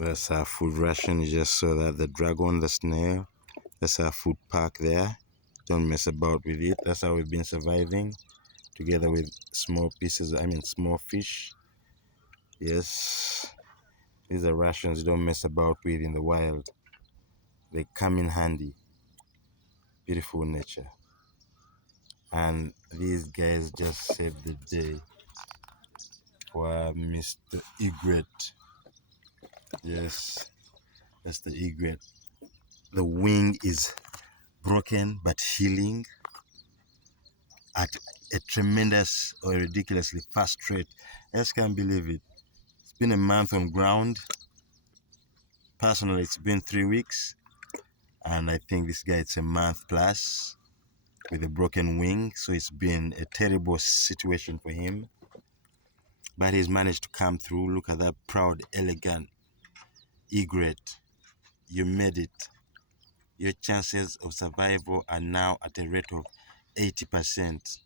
That's our food ration. You just saw that, the dragon, the snail. That's our food pack there. Don't mess about with it. That's how we've been surviving, together with small pieces, small fish. Yes, these are rations you don't mess about with in the wild. They come in handy. Beautiful nature. And these guys just saved the day for Mr. Egret. Yes, that's the egret. The wing is broken but healing at a tremendous or ridiculously fast rate. I just can't believe it. It's been a month on ground. Personally, it's been 3 weeks, and I think this guy, it's a month plus with a broken wing. So it's been a terrible situation for him, but he's managed to come through. Look at that proud, elegant egret. You made it. Your chances of survival are now at a rate of 80%.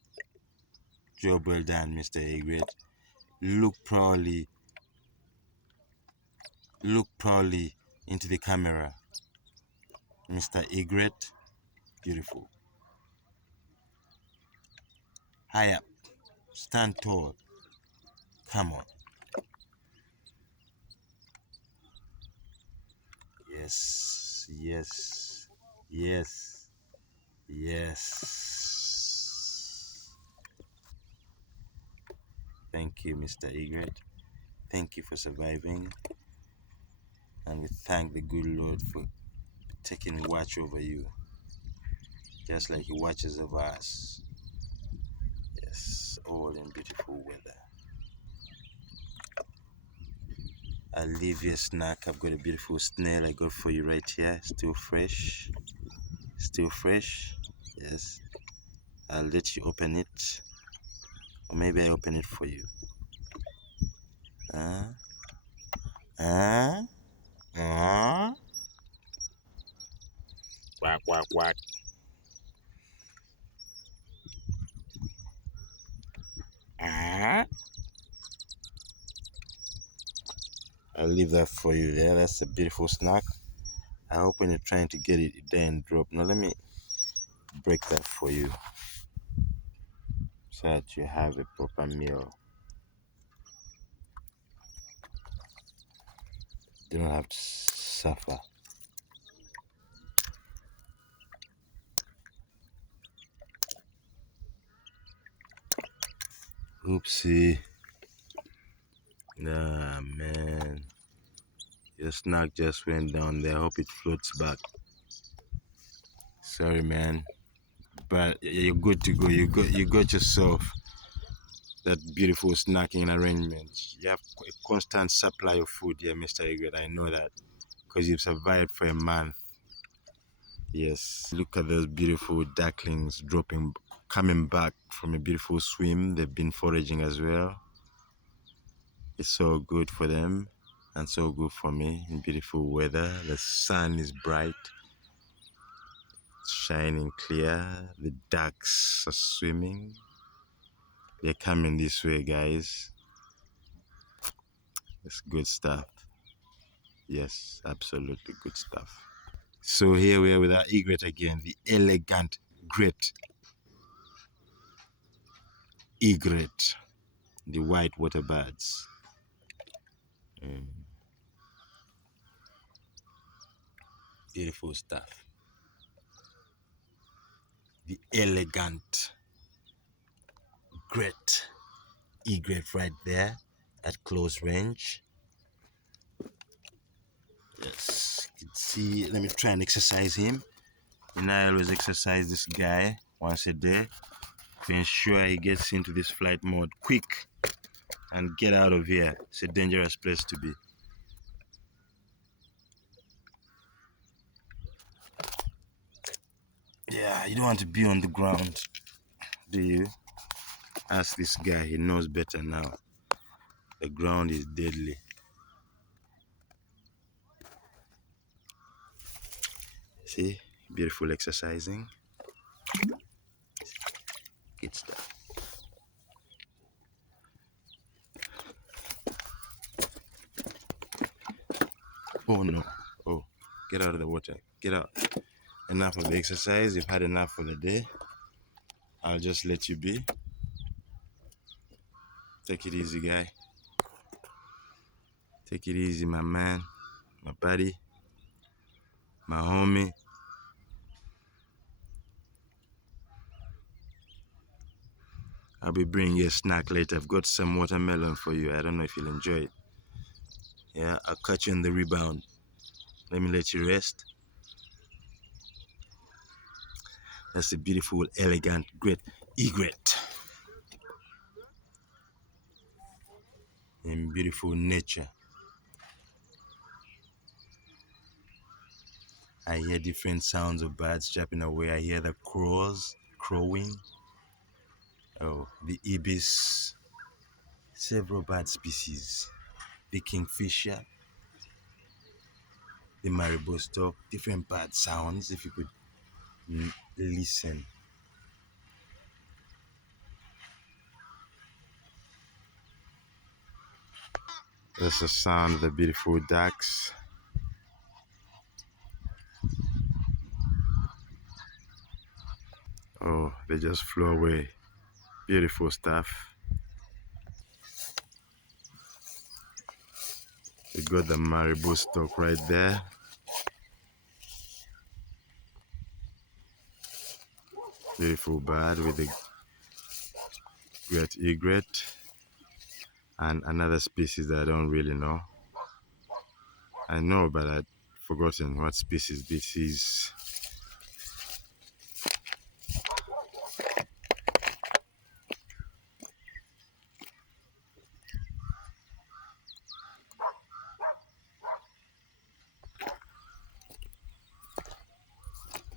Job well done, Mr. Egret. Look proudly into the camera. Mr. Egret, beautiful. High up, stand tall. Come on. Yes, yes, yes, yes. Thank you, Mr. Egret. Thank you for surviving. And we thank the good Lord for taking watch over you, just like He watches over us. Yes, all in beautiful weather. I'll leave you a snack. I've got a beautiful snail I got for you right here. Still fresh. Still fresh. Yes. I'll let you open it. Or maybe I open it for you. Huh? Huh? Huh? Quack, quack, quack. Huh? I'll leave that for you there. That's a beautiful snack. I hope when you're trying to get it, it doesn't drop. Now let me break that for you so that you have a proper meal. You don't have to suffer. Oopsie. Nah, man. Your snack just went down there. I hope it floats back. Sorry, man. But you're good to go. You got yourself that beautiful snacking arrangement. You have a constant supply of food here, Mr. Egret. I know that because you've survived for a month. Yes. Look at those beautiful ducklings coming back from a beautiful swim. They've been foraging as well. It's so good for them and so good for me in beautiful weather. The sun is bright, shining clear. The ducks are swimming. They're coming this way, guys. It's good stuff. Yes, absolutely good stuff. So here we are with our egret again, the elegant great egret, the white water birds. Beautiful stuff. The elegant great egret right there at close range. Yes, you can see. Let me try and exercise him. And I always exercise this guy once a day to ensure he gets into this flight mode quick and get out of here. It's a dangerous place to be. Yeah, you don't want to be on the ground, do you? Ask this guy, he knows better now. The ground is deadly. See, beautiful exercising. Good stuff. Oh no. Oh, get out of the water. Get out. Enough of the exercise. You've had enough for the day. I'll just let you be. Take it easy, guy. Take it easy, my man, my buddy, my homie. I'll be bringing you a snack later. I've got some watermelon for you. I don't know if you'll enjoy it. Yeah, I'll catch you in the rebound. Let me let you rest. That's a beautiful, elegant, great egret. In beautiful nature. I hear different sounds of birds chirping away. I hear the crows crowing. Oh, the ibis. Several bird species. The kingfisher. The marabou stork. Different bird sounds, if you could listen. That's the sound of the beautiful ducks. Oh, they just flew away. Beautiful stuff. We got the marabou stock right there. Beautiful bird with the great egret. And another species that I don't really know. I know, but I've forgotten what species this is.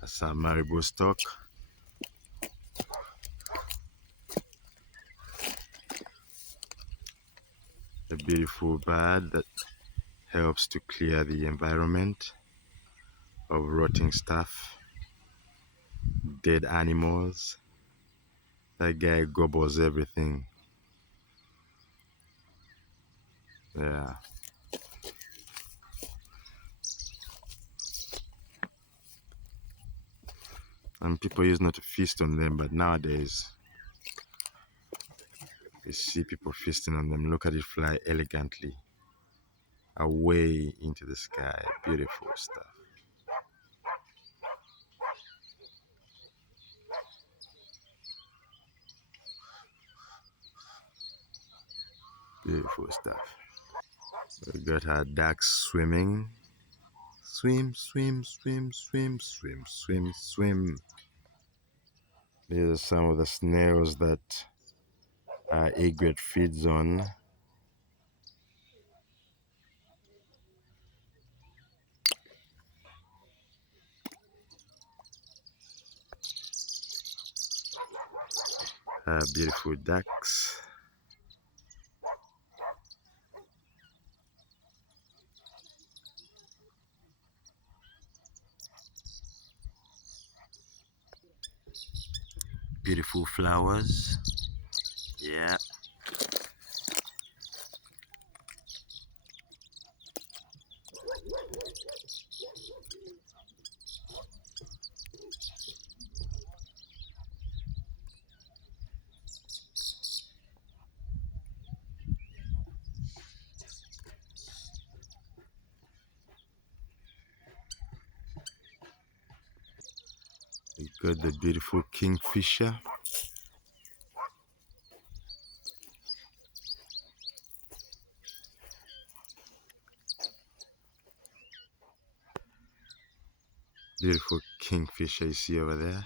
That's a marabou stock. A beautiful bird that helps to clear the environment of rotting stuff, dead animals. That guy gobbles everything. Yeah. And people used not to feast on them, but nowadays you see people feasting on them. Look at it fly elegantly away into the sky. Beautiful stuff. Beautiful stuff. We got our ducks swimming. Swim, swim, swim, swim, swim, swim, swim. These are some of the snails that our egret feeds on. Beautiful ducks. Beautiful flowers. Yeah. We got the beautiful kingfisher. Beautiful kingfisher you see over there.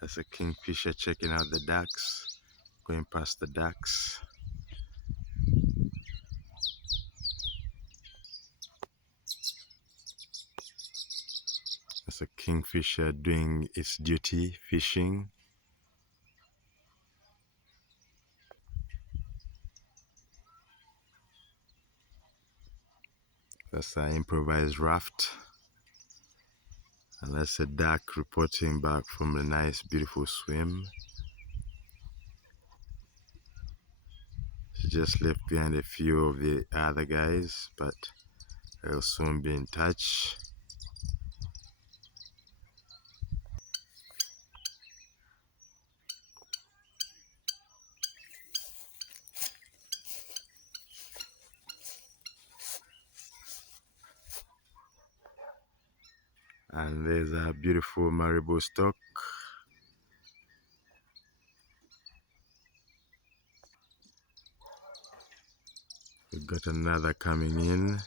That's a kingfisher checking out the ducks, going past the ducks. That's a kingfisher doing its duty, fishing. That's an improvised raft. And that's a duck reporting back from a nice, beautiful swim. She just left behind a few of the other guys, but they'll soon be in touch. And there's a beautiful marabou stock. We've got another coming in.